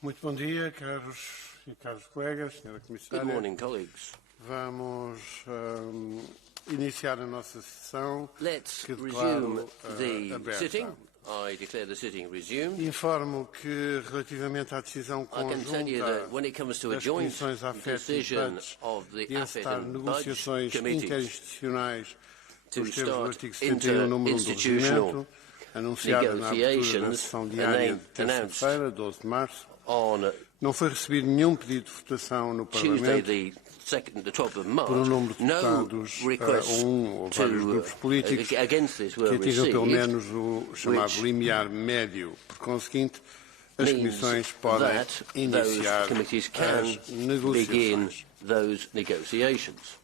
Muito bom dia, caros e caros colegas, senhora Comissária. Good morning, colleagues. Vamos iniciar a nossa sessão. Let's que declaro resume the aberta. sitting. I declare the sitting resumed. Informo que, relativamente à decisão conjunta when it comes to a das joint comissões AFET e decision Budge of the de AFET encetar and negociações Budge committees interinstitucionais to nos termos do start artigo 71, número 1 do regimento, anunciada na abertura da sessão diária de terça-feira, 12 de março, on não foi recebido nenhum pedido de votação no Tuesday, Parlamento the 12th of March. por um número de No deputados requests ou vários grupos políticos against this que were atinjam pelo received, menos o chamado limiar médio. Por conseguinte, as comissões podem iniciar as negociações. Those negotiations.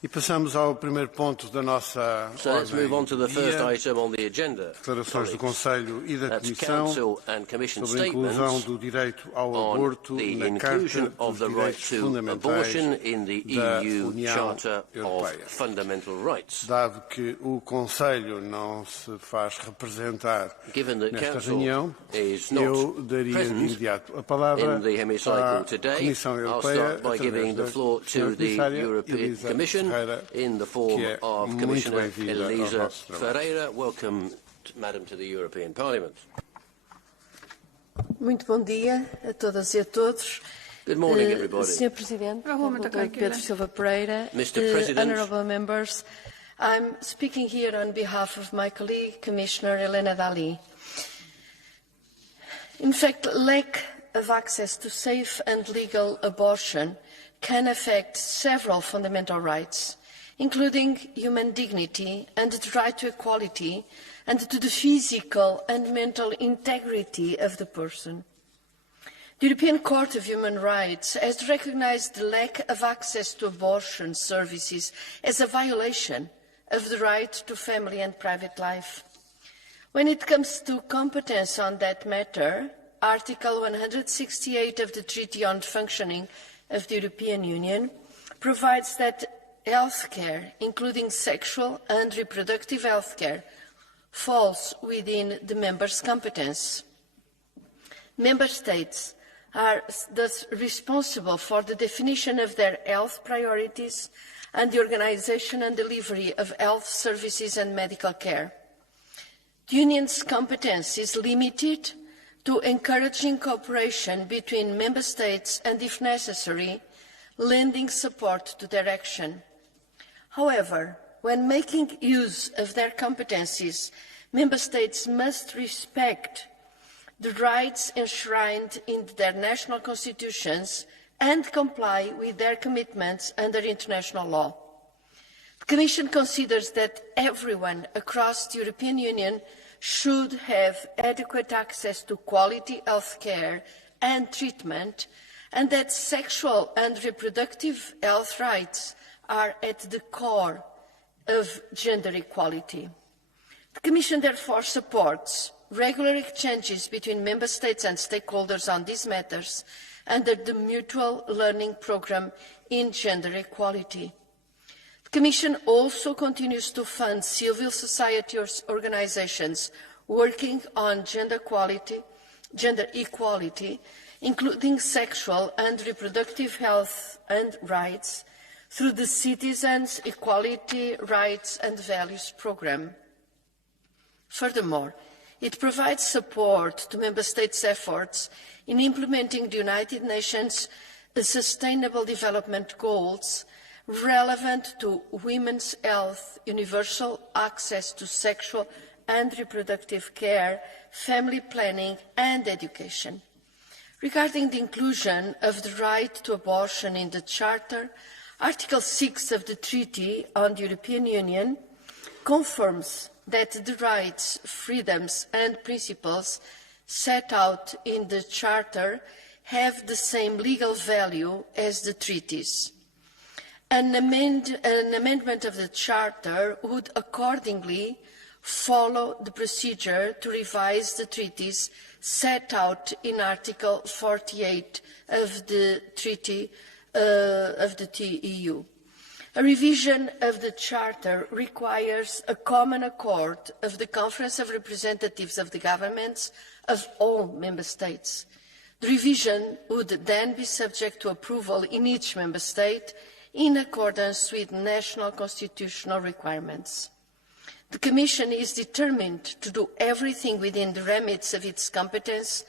E passamos ao primeiro ponto da nossa So let's move on to the ordem first do dia, item on the agenda. declarações do Conselho e da That's Comissão Council and Commission sobre a inclusão statements do direito ao on aborto the na inclusion Carta of dos the right Direitos to Fundamentais abortion in the da EU União Charter of Europeia. Fundamental Rights. Dado que o Conselho não se faz representar Given that nesta Council reunião, is eu not daria de present imediato a palavra in the à hemicycle today, Comissão I'll Europeia start by giving the floor to the European Commission in the form of Commissioner Elisa Ferreira. Welcome, Madam, to the European Parliament. Muito bom dia a todas e a todos. Good morning, everybody. Sr. Presidente, Pedro Silva Pereira, Mr. President, honourable members, I'm speaking here on behalf of my colleague, Commissioner Helena Dalli. In fact, lack of access to safe and legal abortion can affect several fundamental rights, including human dignity and the right to equality and to the physical and mental integrity of the person. The European Court of Human Rights has recognized the lack of access to abortion services as a violation of the right to family and private life. When it comes to competence on that matter, Article 168 of the Treaty on Functioning of the European Union provides that healthcare, including sexual and reproductive healthcare, falls within the members' competence. Member States are thus responsible for the definition of their health priorities and the organisation and delivery of health services and medical care. The Union's competence is limited to encouraging cooperation between Member States and, if necessary, lending support to their action. However, when making use of their competencies, Member States must respect the rights enshrined in their national constitutions and comply with their commitments under international law. The Commission considers that everyone across the European Union should have adequate access to quality health care and treatment, and that sexual and reproductive health rights are at the core of gender equality. The Commission therefore supports regular exchanges between Member States and stakeholders on these matters under the Mutual Learning Programme in Gender Equality. The Commission also continues to fund civil society organisations working on gender equality, including sexual and reproductive health and rights, through the Citizens' Equality, Rights and Values Programme. Furthermore, it provides support to Member States' efforts in implementing the United Nations Sustainable Development Goals relevant to women's health, universal access to sexual and reproductive care, family planning and education. Regarding the inclusion of the right to abortion in the Charter, Article 6 of the Treaty on the European Union confirms that the rights, freedoms and principles set out in the Charter have the same legal value as the treaties. An amendment of the Charter would accordingly follow the procedure to revise the treaties set out in Article 48 of the Treaty of the TEU. A revision of the Charter requires a common accord of the Conference of Representatives of the Governments of all Member States. The revision would then be subject to approval in each member state in accordance with national constitutional requirements. The Commission is determined to do everything within the remits of its competence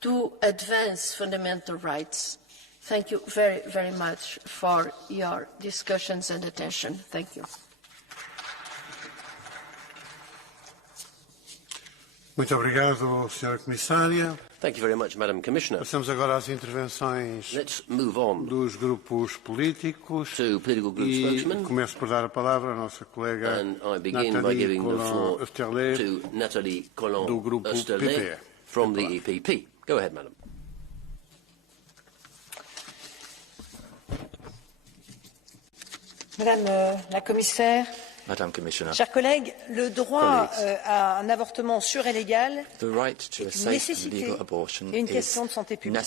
to advance fundamental rights. Thank you very, very much for your discussions and attention. Thank you. Muito obrigado, Sra. Comissária. Thank you very much, Madam Commissioner. Passamos agora às intervenções dos grupos políticos. To political group spokesmen. Começo por dar a palavra à nossa colega Nathalie Collin do grupo PP. From the EPP. Go ahead, Madam. Madame la Commissaire, Madame Commissioner, chers collègues, le droit à un avortement sûr et légal est une nécessité et une question de santé publique.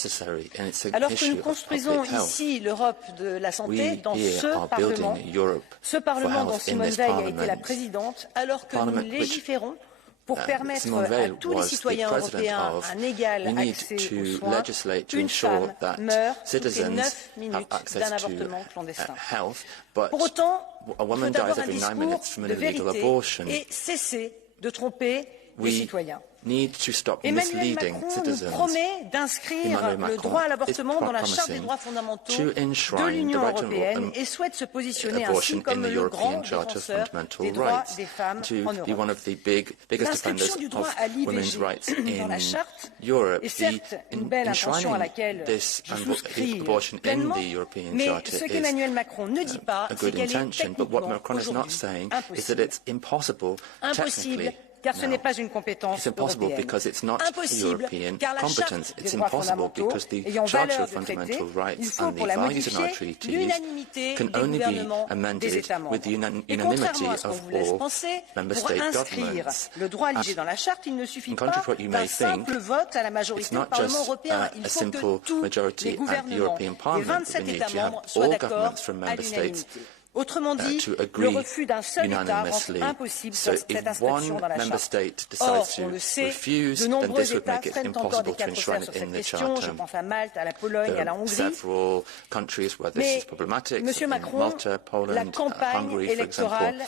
Alors que nous construisons ici l'Europe de la santé dans ce Parlement dont Simone Veil a été la présidente, alors que nous légiférons pour permettre à tous les citoyens européens un égal accès aux soins, une femme meurt toutes les 9 minutes d'un avortement clandestin. Pour autant, il faut avoir un discours de vérité et cesser de tromper les citoyens. Emmanuel Macron nous promet d'inscrire le droit à l'avortement dans la Charte des droits fondamentaux de l'Union européenne et souhaite se positionner ainsi comme le grand défenseur des droits des femmes en Europe. L'inscription du droit à l'IVG dans la Charte est certes une belle intention à laquelle je souscris pleinement, mais ce qu'Emmanuel Macron ne dit pas, c'est qu'elle est techniquement aujourd'hui impossible. Car ce n'est pas une compétence européenne. Impossible, car la Charte des droits fondamentaux ayant valeur de traité, il faut pour la modifier l'unanimité des gouvernements des États membres. Et contrairement à ce qu'on vous laisse penser, pour inscrire le droit à l'IVG dans la Charte, il ne suffit pas d'un simple vote à la majorité au Parlement européen. Il faut que tous les gouvernements des 27 États membres soient d'accord à l'unanimité. Autrement dit, le refus d'un seul État rend impossible cette inscription dans la Charte. Or, on le sait, de nombreux États freinent encore des quatre fers sur cette question. Je pense à Malte, à la Pologne, à la Hongrie. Mais, Monsieur Macron, la campagne électorale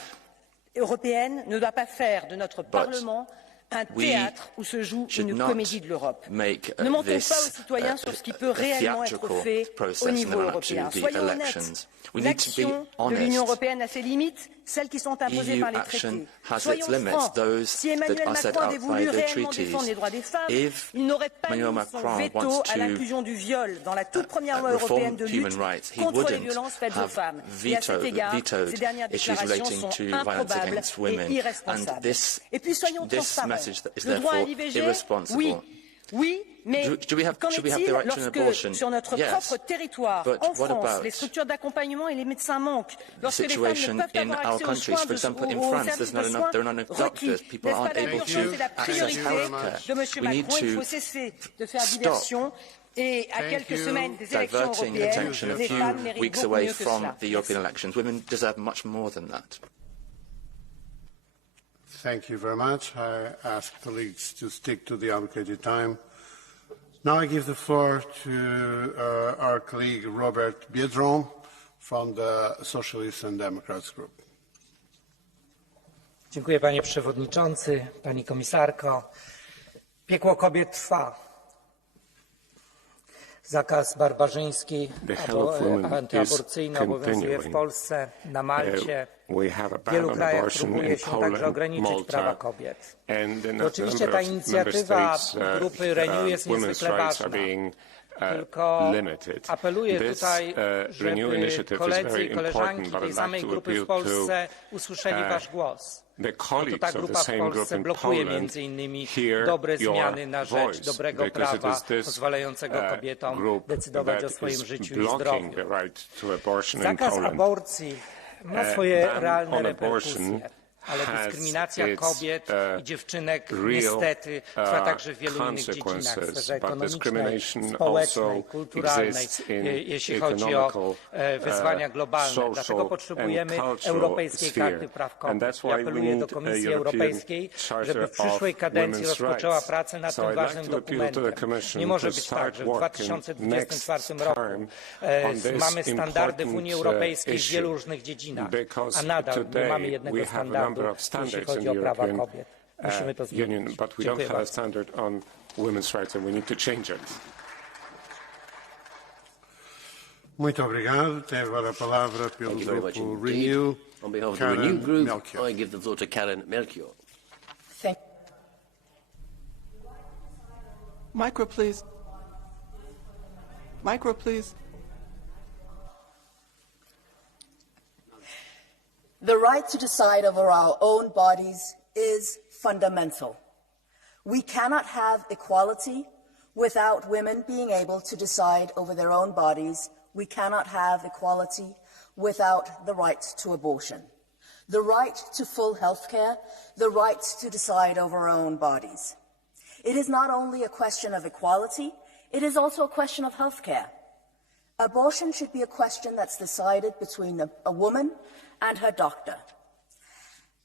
européenne ne doit pas faire de notre Parlement un théâtre où se joue une comédie de l'Europe. Ne mentons pas aux citoyens sur ce qui peut réellement être fait au niveau européen. Soyons honnêtes. L'action de l'Union européenne a ses limites, celles qui sont imposées par les traités. Soyons francs. Si Emmanuel Macron avait voulu réellement défendre les droits des femmes, il n'aurait pas mis son veto à l'inclusion du viol dans la toute première loi européenne de lutte contre les violences faites aux femmes. Et à cet égard, ces dernières déclarations sont improbables et irresponsables. Et puis soyons transparents. Le droit à l'IVG, oui, mais qu'en est-il lorsque, sur notre propre territoire, en France, les structures d'accompagnement et les médecins manquent, lorsque les femmes ne peuvent avoir accès aux soins, aux services de soins requis? N'est-ce pas d'ailleurs que c'est la priorité de M. Macron? Il faut cesser de faire diversion. Et à quelques semaines des élections européennes, les femmes méritent beaucoup mieux que cela. Thank you very much. I ask colleagues to stick to the allocated time. Now I give the floor to our colleague Robert Biedron from the Socialists and Democrats Group. Dziękuję, panie przewodniczący, pani komisarko. Piekło kobiet trwa. Zakaz barbarzyński antyaborcyjny obowiązuje w Polsce, na Malcie. W wielu krajach próbuje się także ograniczyć prawa kobiet. To oczywiście ta inicjatywa grupy Renew jest niezwykle ważna. Tylko apeluję tutaj, żeby koledzy i koleżanki tej samej grupy w Polsce usłyszeli wasz głos. To ta grupa w Polsce blokuje między innymi dobre zmiany na rzecz dobrego prawa pozwalającego kobietom decydować o swoim życiu i zdrowiu. Zakaz aborcji ma swoje realne reperkusje. ale dyskryminacja kobiet i dziewczynek niestety trwa także w wielu innych dziedzinach, w sferze ekonomicznej, społecznej, kulturalnej, jeśli chodzi o wyzwania globalne. Dlatego potrzebujemy Europejskiej Karty Praw Kobiet. I apeluję do Komisji Europejskiej, żeby w przyszłej kadencji rozpoczęła pracę nad tym ważnym dokumentem. Nie może być tak, że w 2024 roku mamy standardy w Unii Europejskiej w wielu różnych dziedzinach, a nadal nie mamy jednego standardu, jeśli chodzi o prawa kobiet. Musimy to zmienić. Dziękuję bardzo. Muito obrigado. Tem agora a palavra pelo grupo Renew. On behalf of the Renew Group, I give the floor to Karen Melchior. Micro, please. Micro, please. The right to decide over our own bodies is fundamental. We cannot have equality without women being able to decide over their own bodies. We cannot have equality without the right to abortion, the right to full health care, the right to decide over our own bodies. It is not only a question of equality, it is also a question of health care. Abortion should be a question that's decided between a woman and her doctor.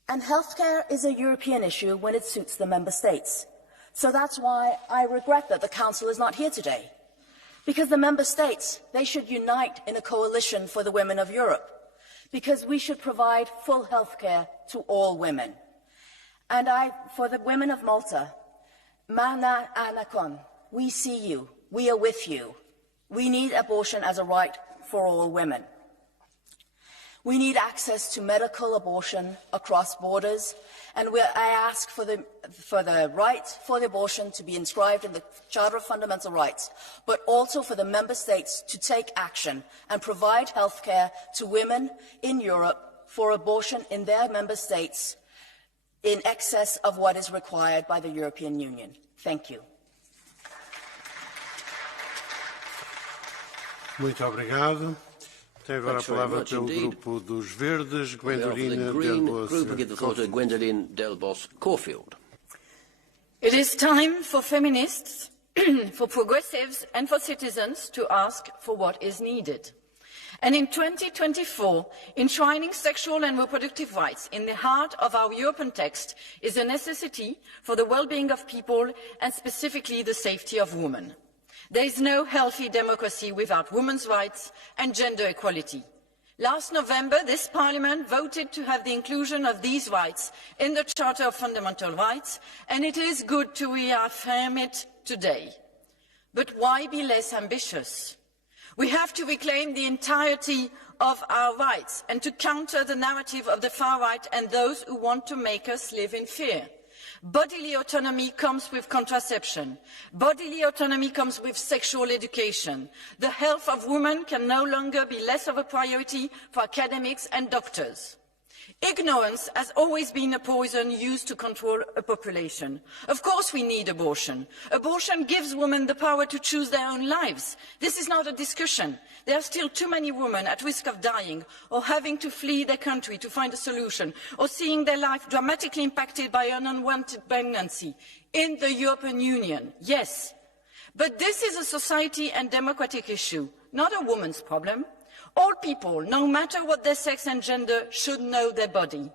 And healthcare is a European issue when it suits the member states. So that's why I regret that the Council is not here today. Because the member states, they should unite in a coalition for the women of Europe. Because we should provide full healthcare to all women. And for the women of Malta, Mana Anakon, we see you, we are with you. We need abortion as a right for all women. We need access to medical abortion across borders, and I ask for the right for the abortion to be inscribed in the Charter of Fundamental Rights, but also for the member states to take action and provide health care to women in Europe for abortion in their member states in excess of what is required by the European Union. Thank you. Muito obrigado. Tem agora a palavra pelo grupo dos Verdes, Gwendoline Delbos Corfield. It is time for feminists, for progressives and for citizens to ask for what is needed. And in 2024, enshrining sexual and reproductive rights in the heart of our European text is a necessity for the well-being of people and specifically the safety of women. There is no healthy democracy without women's rights and gender equality. Last November, this Parliament voted to have the inclusion of these rights in the Charter of Fundamental Rights, and it is good to reaffirm it today. But why be less ambitious? We have to reclaim the entirety of our rights and to counter the narrative of the far right and those who want to make us live in fear. Bodily autonomy comes with contraception. Bodily autonomy comes with sexual education. The health of women can no longer be less of a priority for academics and doctors. Ignorance has always been a poison used to control a population. Of course we need abortion. Abortion gives women the power to choose their own lives. This is not a discussion. There are still too many women at risk of dying or having to flee their country to find a solution or seeing their life dramatically impacted by an unwanted pregnancy in the European Union. Yes, but this is a society and democratic issue, not a woman's problem. All people, no matter what their sex and gender, should know their body.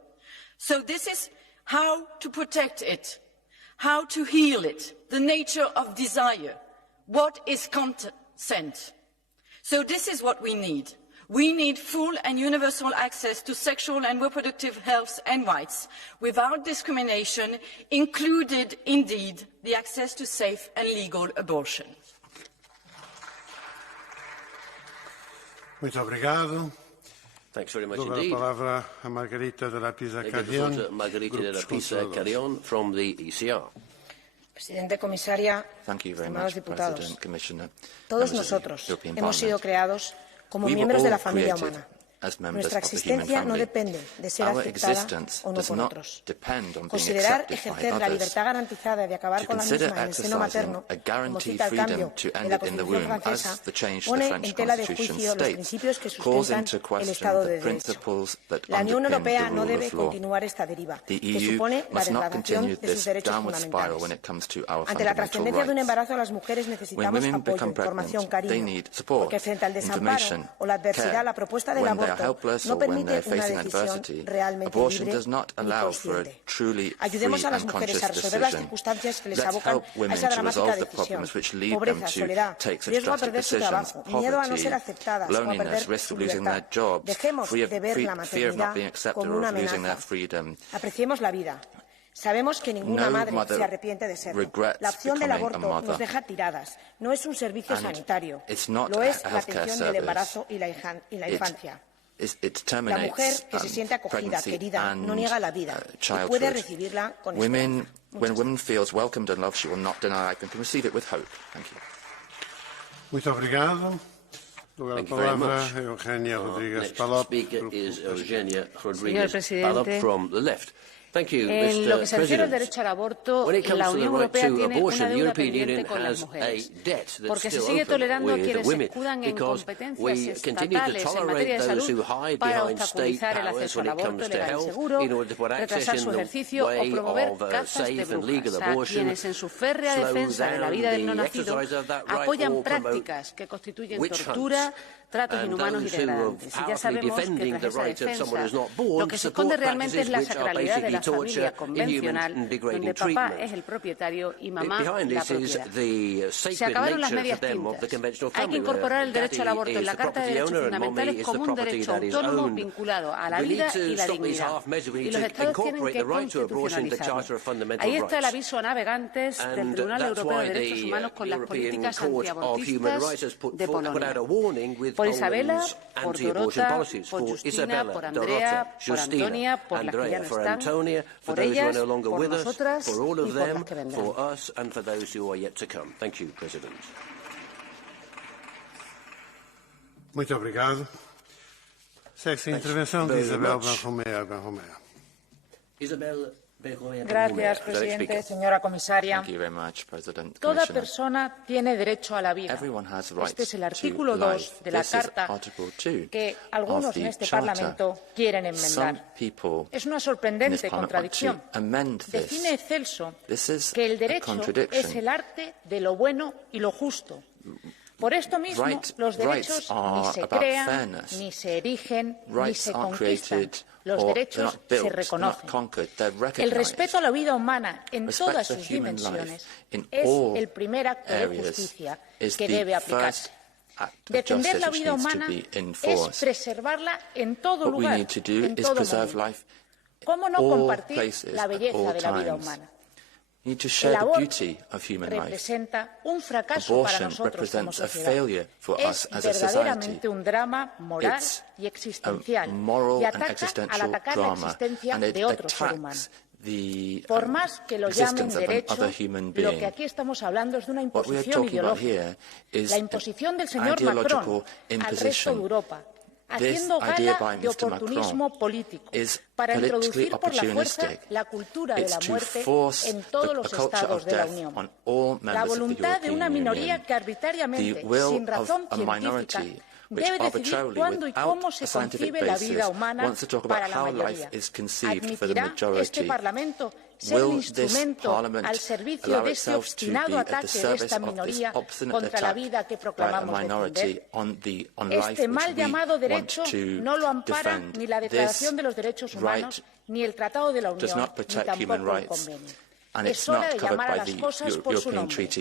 So this is how to protect it, how to heal it, the nature of desire, what is consent. So this is what we need. We need full and universal access to sexual and reproductive health and rights without discrimination, included indeed the access to safe and legal abortion. Muito obrigado. Thanks very much Dou indeed. a palavra a Margarita de la Pisa Carrion from the ECR. Presidente, comisaria, estimados diputados, todos nosotros hemos sido creados como miembros de la familia humana as members Nuestra of the human existencia no family. depende de ser Our aceptada existence o no does por not otros. depend on being Considerar accepted by ejercer la others. libertad garantizada de acabar To con la consider misma en el seno exercising materno, a como guaranteed cita el freedom cambio to de end la it in the Constitución womb, francesa, as the change to the pone French en tela de Constitution juicio los states, principios que calls sustentan into el question Estado the de Derecho. principles that La Unión underpin Europea the no rule debe of law. continuar esta deriva, The que EU supone la must not degradación continue de sus this derechos downward spiral when fundamentales. it comes to our Ante la fundamental trascendencia de un rights. embarazo, las mujeres When necesitamos women apoyo, become información, pregnant, they cariño, need support, porque frente al desamparo information, o la adversidad, care. la propuesta del When they are aborto helpless no or when permite they're una facing decisión adversity, realmente abortion libre does not ni allow for a consciente. truly Ayudemos free a las and mujeres conscious a resolver las decision. circunstancias que les Let's abocan help a women esa to dramática resolve the decisión. problems which lead them Pobreza, to soledad, take such riesgo a drastic perder su decisions, trabajo, miedo a no poverty, ser aceptadas o a perder loneliness, risk su of losing their libertad. jobs, Dejemos de ver la fear of not being maternidad accepted como or una of losing their amenaza. freedom. Apreciemos la vida. Sabemos que ninguna No madre mother se arrepiente de serlo. regrets La opción del becoming a aborto mother. nos deja tiradas. No es un servicio And sanitario. it's not Lo es a la healthcare atención del service. embarazo y la infancia. It La mujer terminates que se siente acogida, pregnancy querida, and no niega la vida y childhood. puede recibirla con When esperanza. women feels welcomed and loved, she will not deny life and can receive it with hope. Thank you. Muito obrigado. Thank you very much. Eugenia Rodríguez Next Palop. speaker is Eugenia Señor Rodríguez Palop presidente, from the left. Thank you, en lo que Mr. se refiere al President. derecho al aborto, When it comes la to the Unión right Europea to tiene una abortion, the deuda European pendiente Union con las has a mujeres, debt that's porque se still sigue open tolerando a with quienes women, escudan en because competencias we continue to estatales en tolerate materia de those who salud hide para behind state obstaculizar el powers acceso when al it aborto comes to legal y health, seguro, in order to put access retrasar in su the ejercicio o way promover of castas de safe and legal brujas, a abortion, quienes en su férrea slow defensa de la down vida del no the nacido exercise of that right, apoyan or promote prácticas que constituyen witch tortura, tratos and inhumanos y those who are degradantes. Y ya powerfully sabemos que defending tras the esa right of someone who's defensa, not born lo que se support esconde realmente es la practices which are sacralidad de la basically familia torture, inhuman convencional, and degrading donde papá treatment. es el propietario y mamá Behind la this is propiedad. the Se sacred acabaron las nature medias for them of the tintas. conventional Hay que family, incorporar el where derecho al daddy aborto en is la the Carta de property Derechos owner and mommy Fundamentales is the como un property derecho that is autónomo owned. vinculado a la We need vida to y la stop these dignidad. half measures. We Y need los to Estados tienen incorporate que the right to abortion in the Charter constitucionalizarlo. of Fundamental Ahí está el Rights. aviso a navegantes del And Tribunal that's Europeo why de Derechos the Humanos con las European políticas Court of Human Rights has antiabortistas put de out Polonia. a warning with Por Isabela, Poland's por anti-abortion Dorota, policies, por for Justina, Isabella, por Dorota, Andrea, por Justina, Antonia, por las que ya Andrea, no for están, Antonia, for por those who are ellas, no longer por with us, nosotras for all y of por them, las que vendrán. for us and for those who are yet to come. Thank you, President. Muito obrigado. Segue-se a intervenção de Isabel Benromea. Isabel Gracias, presidente. Señora comisaria, Thank you very much, President. toda Commissioner. persona tiene derecho a la vida. Everyone has the right Este es el to artículo life. 2 de la This is Carta Article 2 que of algunos the en este Charter. Parlamento quieren Some enmendar. people Es una in this sorprendente Parliament want contradicción. to amend this. Define Celso This is que el a derecho contradiction. es el arte de lo bueno y lo justo. Por esto mismo, los derechos ni se crean, fairness. ni se erigen, ni Rights se aren't conquistan. created Los or derechos they're not built, se they're not reconocen. conquered, they're El recognized. respeto a la vida humana en Respect todas for sus human dimensiones life in es all el primer acto de areas justicia is que the debe first aplicarse. act of Defender justice la which vida needs to humana be es enforced. preservarla en todo What we lugar, need to do en is todo preserve momento. life ¿Cómo no all compartir places la at belleza all de la vida times. humana? You need to El share the aborto beauty of human life. representa un fracaso para Abortion nosotros como represents a sociedad. failure for Es us as a society. verdaderamente un drama moral It's y existencial a moral y and ataca al existential atacar la drama, existencia and it de otro ser humano. attacks the Por más que lo llamen existence of derecho, another human lo being. que aquí estamos hablando es de una What we are imposición talking about ideológica. here is La imposición del señor ideological Macron al resto de imposition. Europa, This haciendo idea gala by de Mr. oportunismo Macron político is para politically introducir por la fuerza opportunistic. la cultura de It's la to muerte force en todos los a culture estados of de la death Unión. on all La members of the voluntad de una European minoría Union. que arbitrariamente, The will sin razón of a científica, minority which debe decidir arbitrarily, cuándo y without cómo se a scientific concibe la basis, vida humana wants to talk para about la how mayoría. life is conceived for the ¿Admitirá este majority. Parlamento ser un Will this instrumento Parliament al servicio allow de este itself to obstinado be at the ataque de service esta of this minoría obstinate contra la attack vida que by a proclamamos minority defender? on life Este which mal we llamado want derecho to no lo ampara defend? ni la Declaración This de los Derechos right Humanos, ni el Tratado de la does Unión, not ni protect tampoco human el rights, convenio. and Es it's hora not de covered llamar a by las the cosas por su European nombre. Treaty